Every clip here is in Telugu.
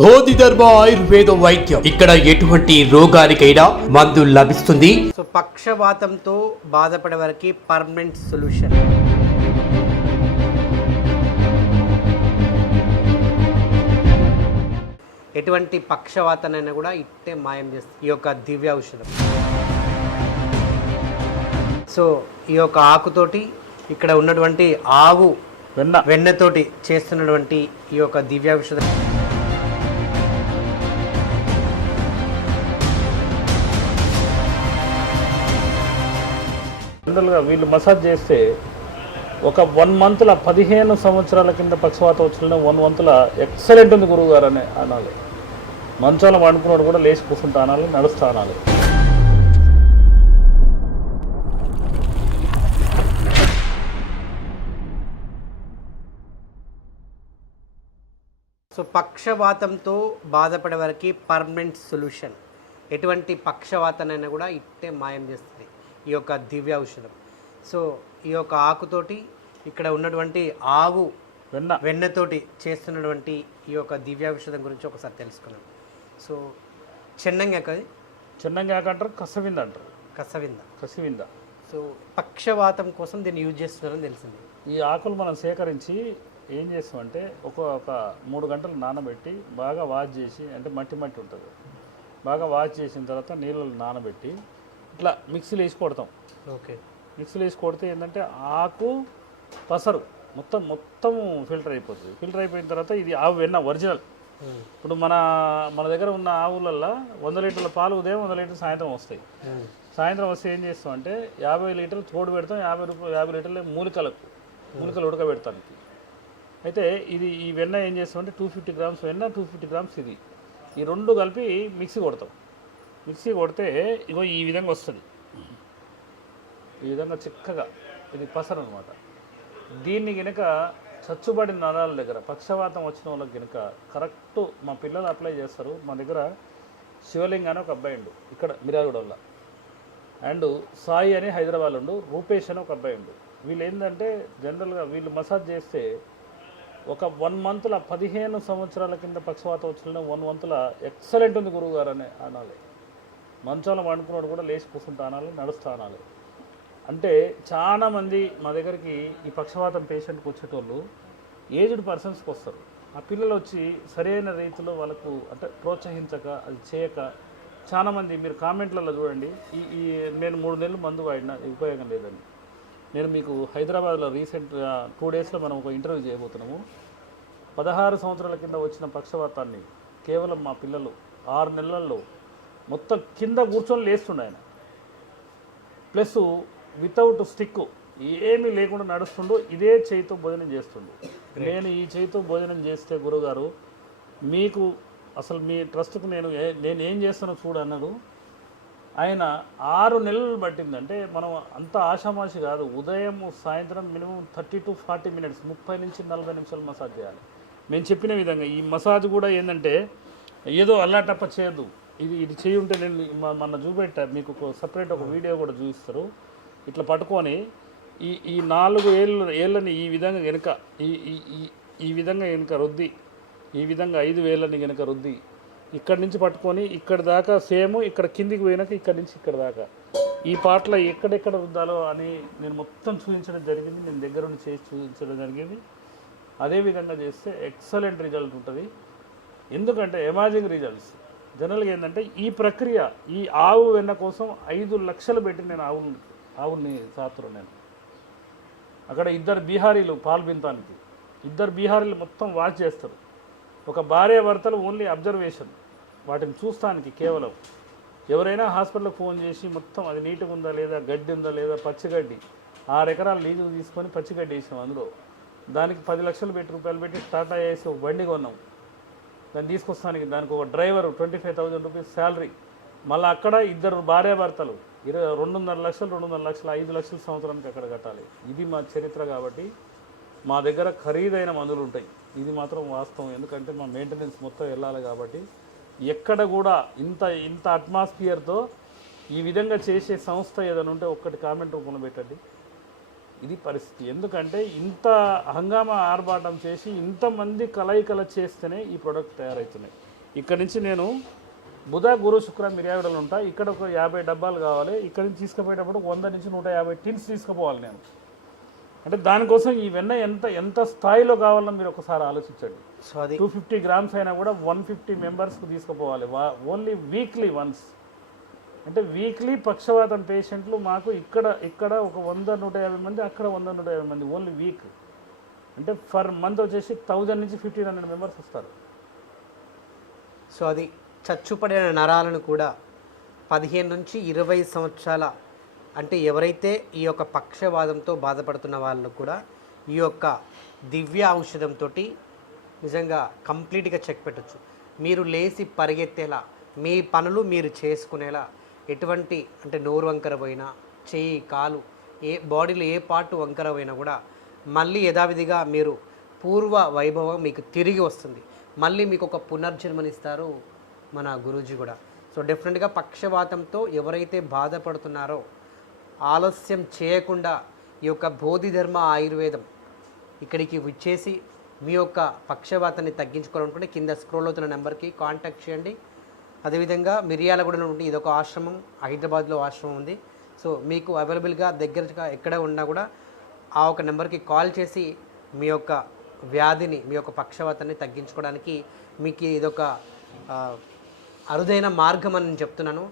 బోధిధర్మ ఆయుర్వేద వైద్యం ఇక్కడ ఎటువంటి రోగానికైనా మందు లభిస్తుంది. సో పక్షవాతంతో బాధపడే వారికి పర్మనెంట్ సొల్యూషన్. ఎటువంటి పక్షవాతానైనా కూడా ఇట్టే మాయం చేస్తుంది ఈ యొక్క దివ్య ఔషధం. సో ఈ యొక్క ఆకుతోటి ఇక్కడ ఉన్నటువంటి ఆవు వెన్నతోటి చేస్తున్నటువంటి ఈ యొక్క దివ్య ఔషధం జనరల్గా వీళ్ళు మసాజ్ చేస్తే ఒక 1 మంత్ల 15 సంవత్సరాల కింద పక్షవాతం వచ్చిన 1 మంత్ల ఎక్సలెంట్ ఉంది గురువు గారు అని అనాలి. మంచంలో వండుకున్నాడు కూడా లేచి కూర్చుంటా అనాలి, నడుస్తా అనాలి. సో పక్షవాతంతో బాధపడే వారికి పర్మనెంట్ సొల్యూషన్. ఎటువంటి పక్షవాతానైనా కూడా ఇట్టే మాయం చేస్తుంది ఈ యొక్క దివ్య ఔషధం. సో ఈ యొక్క ఆకుతోటి ఇక్కడ ఉన్నటువంటి ఆవు వెన్నతోటి చేస్తున్నటువంటి ఈ యొక్క దివ్య ఔషధం గురించి ఒకసారి తెలుసుకున్నాం. సో చెన్నంగాక అంటారు, కసవింద అంటారు. కసవింద. సో పక్షవాతం కోసం దీన్ని యూజ్ చేస్తున్నారని తెలిసింది. ఈ ఆకులు మనం సేకరించి ఏం చేస్తామంటే ఒక 3 గంటలు నానబెట్టి బాగా వాష్ చేసి, అంటే మట్టి ఉంటుంది, బాగా వాష్ చేసిన తర్వాత నీళ్ళలో నానబెట్టి ఇట్లా మిక్సీలో వేసి కొడతాం. ఓకే, మిక్సీలో వేసి కొడితే ఏంటంటే ఆకు పసరు మొత్తం ఫిల్టర్ అయిపోతుంది. ఫిల్టర్ అయిపోయిన తర్వాత ఇది ఆవు వెన్న ఒరిజినల్. ఇప్పుడు మన దగ్గర ఉన్న ఆవులల్లో 100 లీటర్ల పాలు ఉదయం, 100 లీటర్లు సాయంత్రం వస్తాయి. సాయంత్రం వస్తే ఏం చేస్తాం అంటే 50 లీటర్లు తోడు పెడతాం, 50 లీటర్లు మూలికలు ఉడకబెడతానికి. అయితే ఈ వెన్న ఏం చేస్తామంటే 250 గ్రామ్స్ వెన్న, 250 గ్రామ్స్ ఇది, ఈ 2 కలిపి మిక్సీ కొడతాం. మిక్సీ కొడితే ఇగో ఈ విధంగా వస్తుంది. ఈ విధంగా చిక్కగా ఇది పసరు అనమాట. దీన్ని గినక చచ్చుబడిన నరాల దగ్గర పక్షవాతం వచ్చిన వాళ్ళకి గినక కరెక్ట్ మా పిల్లలు అప్లై చేస్తారు. మా దగ్గర శివలింగ అని ఒక అబ్బాయి ఉండు ఇక్కడ మిరాగూడలో, అండ్ సాయి అని హైదరాబాద్ ఉండు, రూపేష్ అని ఒక అబ్బాయి ఉండు. వీళ్ళు ఏంటంటే జనరల్గా వీళ్ళు మసాజ్ చేస్తే ఒక 1 మంత్ల 15 సంవత్సరాల కింద పక్షవాతం వచ్చిన 1 మంత్ల ఎక్సలెంట్ ఉంది గురువు గారు అని అనాలి. మంచంలో వండుకున్నాడు కూడా లేచి కూర్చుంటా అనాలి, నడుస్తా అనాలి. అంటే చాలామంది మా దగ్గరికి ఈ పక్షవాతం పేషెంట్కి వచ్చేటోళ్ళు ఏజ్డ్ పర్సన్స్కి వస్తారు. ఆ పిల్లలు వచ్చి సరైన రీతిలో వాళ్ళకు అంటే ప్రోత్సహించక, అది చేయక చాలామంది మీరు కామెంట్లలో చూడండి, నేను 3 నెలలు మందు వాడినా ఉపయోగం లేదండి. నేను మీకు హైదరాబాద్లో రీసెంట్గా 2 డేస్లో మనం ఒక ఇంటర్వ్యూ చేయబోతున్నాము. 16 సంవత్సరాల కింద వచ్చిన పక్షవాతాన్ని కేవలం మా పిల్లలు 6 నెలల్లో మొత్తం కింద కూర్చొని లేస్తుండే ఆయన, ప్లస్ వితౌట్ స్టిక్ ఏమీ లేకుండా నడుస్తుండు. ఇదే చేయితో భోజనం చేస్తుండు. నేను ఈ చేయితో భోజనం చేస్తే గురుగారు మీకు అసలు మీ ట్రస్ట్కు నేను ఏం చేస్తానో చూడన్నాడు. ఆయన 6 నెలలు పట్టిందంటే మనం అంత ఆషామాషి కాదు. ఉదయం సాయంత్రం మినిమం 30 to 40 మినిట్స్, 30 నుంచి 40 నిమిషాలు మసాజ్ చేయాలి. మేము చెప్పిన విధంగా ఈ మసాజ్ కూడా ఏంటంటే ఏదో అల్లాటప్ప చేయదు. ఇది చేయి ఉంటే నేను మొన్న చూపెట్టా మీకు, సపరేట్ ఒక వీడియో కూడా చూపిస్తారు. ఇట్లా పట్టుకొని ఈ 4 ఏళ్ళని ఈ విధంగా వెనుక ఈ విధంగా వెనుక రుద్ది, ఈ విధంగా 5 వేళ్ళని వెనుక రుద్ది, ఇక్కడి నుంచి పట్టుకొని ఇక్కడ దాకా సేమ్, ఇక్కడ కిందికి పోయినాక ఇక్కడి నుంచి ఇక్కడ దాకా ఈ పాటలో ఎక్కడెక్కడ రుద్దాలో అని నేను మొత్తం చూపించడం జరిగింది. నేను దగ్గర నుండి చేసి చూపించడం జరిగింది. అదేవిధంగా చేస్తే ఎక్సలెంట్ రిజల్ట్ ఉంటుంది. ఎందుకంటే అమేజింగ్ రిజల్ట్స్. జనరల్గా ఏంటంటే ఈ ప్రక్రియ, ఈ ఆవు వెన్న కోసం 5 లక్షలు పెట్టి నేను ఆవుల్ని సాత్రం. నేను అక్కడ 2 బీహారీలు పాలు పింతానికి, 2 బీహారీలు మొత్తం వాచ్ చేస్తారు. ఒక భార్యాభర్తలు ఓన్లీ అబ్జర్వేషన్, వాటిని చూస్తానికి కేవలం. ఎవరైనా హాస్పిటల్కి ఫోన్ చేసి మొత్తం అది నీట్గా ఉందా లేదా, గడ్డి ఉందా లేదా, పచ్చిగడ్డి 6 ఎకరాలు లీజుకు తీసుకొని పచ్చిగడ్డి వేసాం. అందులో దానికి 10 లక్షలు రూపాయలు పెట్టి టాటా వేసి ఒక బండి కొన్నాం. దాన్ని తీసుకొస్తానికి దానికి ఒక డ్రైవరు 25,000 రూపీస్ శాలరీ. మళ్ళీ అక్కడ 2 భార్యాభర్తలు 2.5 లక్షలు 5 లక్షల సంవత్సరానికి అక్కడ కట్టాలి. ఇది మా చరిత్ర. కాబట్టి మా దగ్గర ఖరీదైన మందులు ఉంటాయి, ఇది మాత్రం వాస్తవం. ఎందుకంటే మా మెయింటెనెన్స్ మొత్తం వెళ్ళాలి. కాబట్టి ఎక్కడ కూడా ఇంత అట్మాస్ఫియర్తో ఈ విధంగా చేసే సంస్థ ఏదైనా ఉంటే ఒక్కటి కామెంట్ రూపంలో పెట్టండి. ఇది పరిస్థితి. ఎందుకంటే ఇంత హంగామా ఆర్భాటం చేసి ఇంతమంది కలయికల చేస్తేనే ఈ ప్రోడక్ట్ తయారవుతున్నాయి. ఇక్కడ నుంచి నేను బుధ గురు శుక్ర మిర్యాగడలు ఉంటా, ఇక్కడ ఒక 50 డబ్బాలు కావాలి. ఇక్కడ నుంచి తీసుకుపోయేటప్పుడు 100 నుంచి 150 టిన్స్ తీసుకుపోవాలి నేను. అంటే దానికోసం ఈ వెన్న ఎంత స్థాయిలో కావాలో మీరు ఒకసారి ఆలోచించండి. సో అది 250 గ్రామ్స్ అయినా కూడా 150 మెంబర్స్కి తీసుకుపోవాలి ఓన్లీ వీక్లీ వన్స్. అంటే వీక్లీ పక్షవాతం పేషెంట్లు మాకు ఇక్కడ ఒక 100-150 మంది, అక్కడ 100-150 మంది ఓన్లీ వీక్. అంటే ఫర్ మంత్ వచ్చేసి 1000 నుంచి 1500 మెంబర్స్ వస్తారు. సో అది చచ్చుపడిన నరాలను కూడా 15 నుంచి 20 సంవత్సరాల అంటే ఎవరైతే ఈ యొక్క పక్షవాతంతో బాధపడుతున్న వాళ్ళు కూడా ఈ యొక్క దివ్య ఔషధంతో నిజంగా కంప్లీట్గా చెక్ పెట్టచ్చు. మీరు లేచి పరిగెత్తేలా, మీ పనులు మీరు చేసుకునేలా, ఎటువంటి అంటే నోరు వంకర పోయినా, చెయ్యి కాలు బాడీలో ఏ పార్ట్ వంకర పోయినా కూడా మళ్ళీ యథావిధిగా మీరు పూర్వ వైభవం మీకు తిరిగి వస్తుంది. మళ్ళీ మీకు ఒక పునర్జన్మనిస్తారు మన గురూజీ కూడా. సో డెఫినెట్గా పక్షవాతంతో ఎవరైతే బాధపడుతున్నారో ఆలస్యం చేయకుండా ఈ యొక్క బోధిధర్మ ఆయుర్వేదం ఇక్కడికి విచ్చేసి మీ యొక్క పక్షవాతాన్ని తగ్గించుకోవాలనుకుంటే కింద స్క్రోల్ అవుతున్న నెంబర్కి కాంటాక్ట్ చేయండి. అదేవిధంగా మిర్యాలగూడలో ఉంటే ఇదొక ఆశ్రమం, హైదరాబాద్లో ఆశ్రమం ఉంది. సో మీకు అవైలబుల్గా దగ్గరగా ఎక్కడ ఉన్నా కూడా ఆ ఒక నెంబర్కి కాల్ చేసి మీ యొక్క వ్యాధిని, మీ యొక్క పక్షవాతాన్ని తగ్గించుకోవడానికి మీకు ఇదొక అరుదైన మార్గం అని నేను చెప్తున్నాను.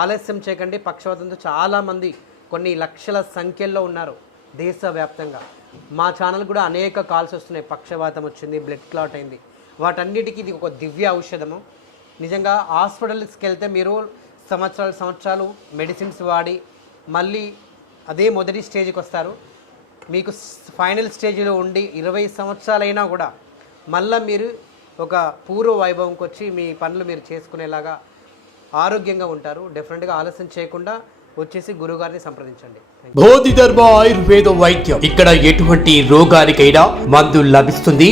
ఆలస్యం చేయకండి. పక్షవాతంతో చాలామంది కొన్ని లక్షల సంఖ్యల్లో ఉన్నారు దేశవ్యాప్తంగా. మా ఛానల్ కూడా అనేక కాల్స్ వస్తున్నాయి, పక్షవాతం వచ్చింది, బ్లడ్ క్లాట్ అయింది. వాటన్నిటికీ ఇది ఒక దివ్య ఔషధము. నిజంగా హాస్పిటల్స్కి వెళ్తే మీరు సంవత్సరాలు మెడిసిన్స్ వాడి మళ్ళీ అదే మొదటి స్టేజ్కి వస్తారు. మీకు ఫైనల్ స్టేజ్లో ఉండి 20 సంవత్సరాలైనా కూడా మళ్ళీ మీరు ఒక పూర్వ వైభవంకి వచ్చి మీ పనులు మీరు చేసుకునేలాగా ఆరోగ్యంగా ఉంటారు. డెఫినెట్గా ఆలస్యం చేయకుండా వచ్చేసి గురుగారిని సంప్రదించండి. బోధిధర్మ ఆయుర్వేద వైద్యం. ఇక్కడ ఎటువంటి రోగానికైనా మందు లభిస్తుంది.